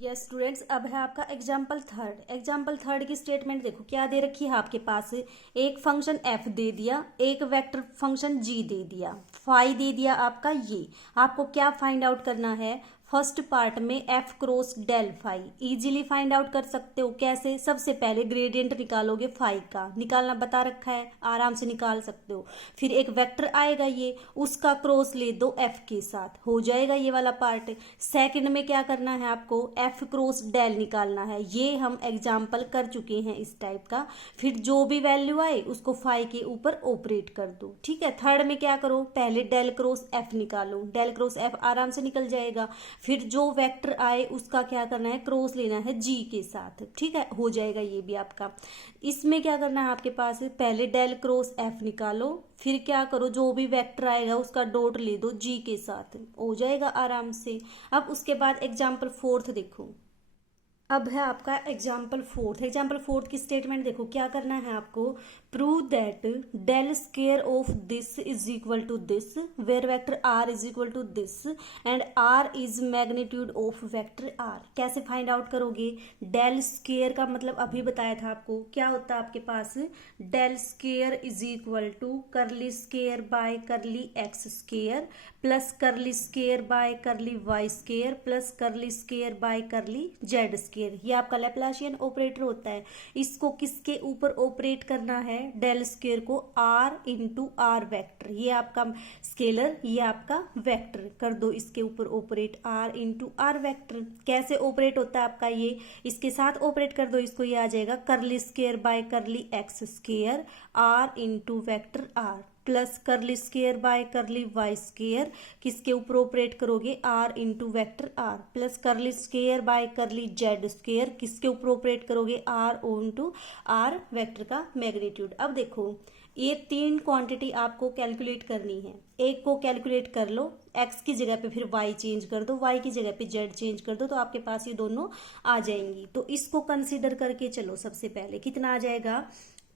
Yes students, अब है आपका एग्जाम्पल थर्ड। एग्जाम्पल थर्ड की स्टेटमेंट देखो क्या दे रखी है आपके पास। एक फंक्शन एफ दे दिया, एक वेक्टर फंक्शन जी दे दिया, फाई दे दिया आपका। ये आपको क्या फाइंड आउट करना है। फर्स्ट पार्ट में F cross del phi easily find out कर सकते हो। कैसे? सबसे पहले ग्रेडियंट निकालोगे फाई का, निकालना बता रखा है, आराम से निकाल सकते हो। फिर एक वेक्टर आएगा, ये उसका क्रॉस ले दो एफ के साथ, हो जाएगा ये वाला पार्ट। सेकंड में क्या करना है आपको, एफ क्रॉस डेल निकालना है। ये हम एग्जाम्पल कर चुके हैं इस टाइप का। फिर जो भी वैल्यू आए उसको फाई के ऊपर ऑपरेट कर दो। ठीक है। थर्ड में क्या करो, पहले डेल क्रॉस एफ निकालो, डेल क्रॉस एफ आराम से निकल जाएगा। फिर जो वेक्टर आए उसका क्या करना है, क्रॉस लेना है जी के साथ। ठीक है, हो जाएगा ये भी आपका। इसमें क्या करना है आपके पास, पहले डेल क्रॉस एफ निकालो, फिर क्या करो, जो भी वेक्टर आएगा उसका डॉट ले दो जी के साथ, हो जाएगा आराम से। अब उसके बाद एग्जाम्पल फोर्थ देखो। अब है आपका एग्जाम्पल फोर्थ। एग्जाम्पल फोर्थ की स्टेटमेंट देखो क्या करना है आपको। Prove that del square of this is equal to this where vector r is equal to this and r is magnitude of vector r. कैसे फाइंड आउट करोगे। Del square का मतलब अभी बताया था आपको, क्या होता है आपके पास, del square is equal to curly square by curly x square plus curly square by curly y square plus curly square by curly z square. ये आपका लैप्लाशियन ऑपरेटर होता है। इसको किसके ऊपर ऑपरेट करना है, डेल स्केयर को आर इंटू आर वैक्टर। ये आपका स्केलर, ये आपका वेक्टर, कर दो इसके ऊपर operate r into r vector. कैसे ऑपरेट होता है आपका ये, इसके साथ ऑपरेट कर दो इसको, ये आ जाएगा curly square by curly x square r into vector r plus curly square by curly y square, किसके ऊपर ऑपरेट करोगे, r into vector r plus curly square by curly z square, किसके ऊपर ऑपरेट करोगे, आर इंटू आर वैक्टर का magnitude. अब देखो ये तीन क्वांटिटी आपको कैलकुलेट करनी है। एक को कैलकुलेट कर लो, एक्स की जगह पे फिर वाई चेंज कर दो, वाई की जगह पे जेड चेंज कर दो, तो आपके पास ये दोनों आ जाएंगी। तो इसको कंसीडर करके चलो। सबसे पहले कितना आ जाएगा,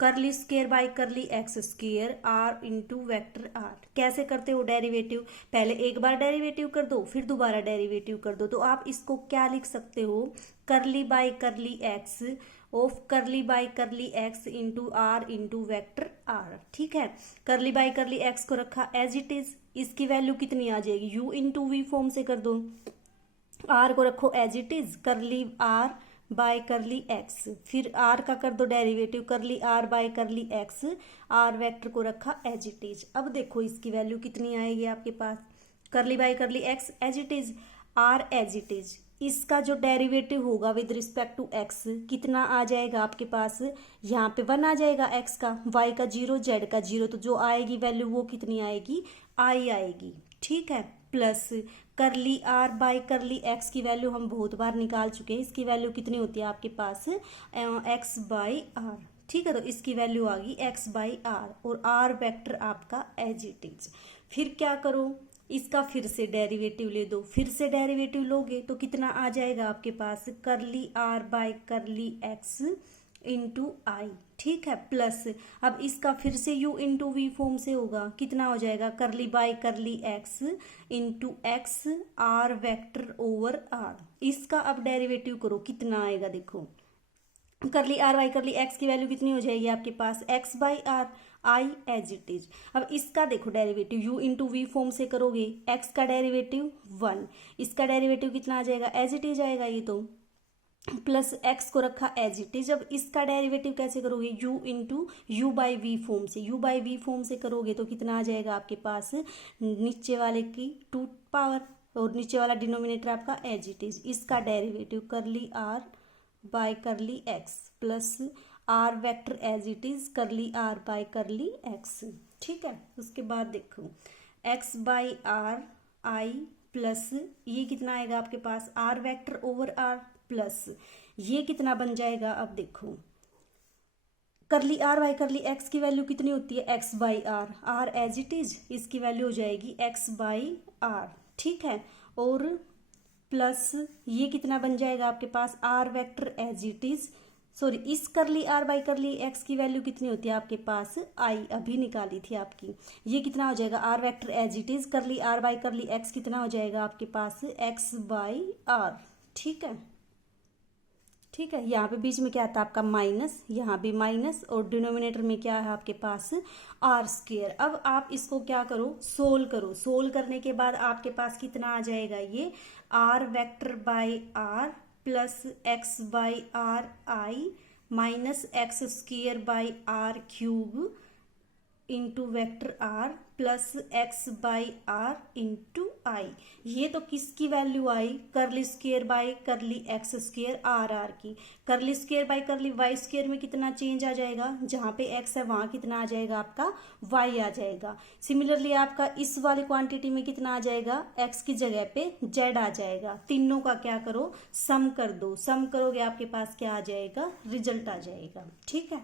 curly square by curly x square r into vector r. कैसे करते हो डेरिवेटिव, पहले एक बार डेरिवेटिव कर दो फिर दोबारा डेरिवेटिव कर दो। तो आप इसको क्या लिख सकते हो, curly by curly x of curly by curly x into r into vector r. ठीक है, करली बाय करली एक्स को रखा एज इट इज, इसकी वैल्यू कितनी आ जाएगी, यू इंटू वी फॉर्म से कर दो। आर को रखो as it is, curly r by curly x, फिर आर का कर दो derivative, curly r by curly x, r vector को रखा एज इट इज। अब देखो इसकी वैल्यू कितनी आएगी आपके पास, curly by curly x as it is, r as it is, इसका जो डेरिवेटिव होगा विद रिस्पेक्ट टू एक्स कितना आ जाएगा आपके पास, यहाँ पे 1 आ जाएगा एक्स का, वाई का 0, जेड का 0, तो जो आएगी वैल्यू वो कितनी आएगी, आई आएगी। ठीक है, plus curly r by curly x की वैल्यू हम बहुत बार निकाल चुके हैं, इसकी वैल्यू कितनी होती है आपके पास, एक्स बाई आर। ठीक है, तो इसकी वैल्यू आ गई एक्स बाई आर और आर वेक्टर आपका एज इट इज। फिर क्या करो, इसका फिर से डेरिवेटिव ले दो, फिर से डेरिवेटिव लोगे तो कितना आ जाएगा आपके पास, curly r by curly x into i. ठीक है, प्लस अब इसका फिर से u इंटू वी फॉर्म से होगा, कितना हो जाएगा, curly by curly x into x r vector over r. इसका अब डेरिवेटिव करो, कितना आएगा देखो, curly r by curly x की वैल्यू कितनी हो जाएगी आपके पास, x by r, i as it is. अब इसका देखो derivative u into v form से करोगे, x का डेरिवेटिव 1, इसका डेरिवेटिव कितना आ जाएगा, एज इट इज आएगा ये तो, प्लस एक्स को रखा एज इट इज। अब इसका डेरिवेटिव कैसे करोगे, u into u by v form से, u बाई वी फॉर्म से करोगे तो कितना आ जाएगा आपके पास, नीचे वाले की 2 पावर और नीचे वाला डिनोमिनेटर आपका एज इट इज। इसका derivative curly r by curly x plus r vector as it is curly r by curly x. ठीक है, उसके बाद देखो x by r i plus ये कितना आएगा आपके पास, r vector over r plus ये कितना बन जाएगा, अब देखो curly r by curly x की वैल्यू कितनी होती है, x by r, r as it is, इसकी वैल्यू हो जाएगी एक्स बाई आर। ठीक है, और प्लस ये कितना बन जाएगा आपके पास, r vector as it is, sorry इस curly r by curly x की वैल्यू कितनी होती है आपके पास, आई अभी निकाली थी आपकी, ये कितना हो जाएगा, r vector as it is, curly r by curly x कितना हो जाएगा आपके पास, एक्स बाई आर। ठीक है, ठीक है। यहाँ पे बीच में क्या था आपका माइनस, यहाँ भी माइनस, और डिनोमिनेटर में क्या है आपके पास आर स्क्वेयर। अब आप इसको क्या करो, सोल्व करो। सोल्व करने के बाद आपके पास कितना आ जाएगा, ये r vector by r plus x by r i minus x square by r cube into vector r plus x by r into i. ये तो किसकी वैल्यू आई, curly square by curly x square r r की। Curly square by curly y square में कितना change आ जाएगा, जहाँ पे एक्स है वहाँ कितना आ जाएगा आपका वाई आ जाएगा। सिमिलरली आपका इस वाली क्वांटिटी में कितना आ जाएगा, एक्स की जगह पे जेड आ जाएगा। तीनों का क्या करो, सम कर दो। सम करोगे आपके पास क्या आ जाएगा, रिजल्ट आ जाएगा। ठीक है।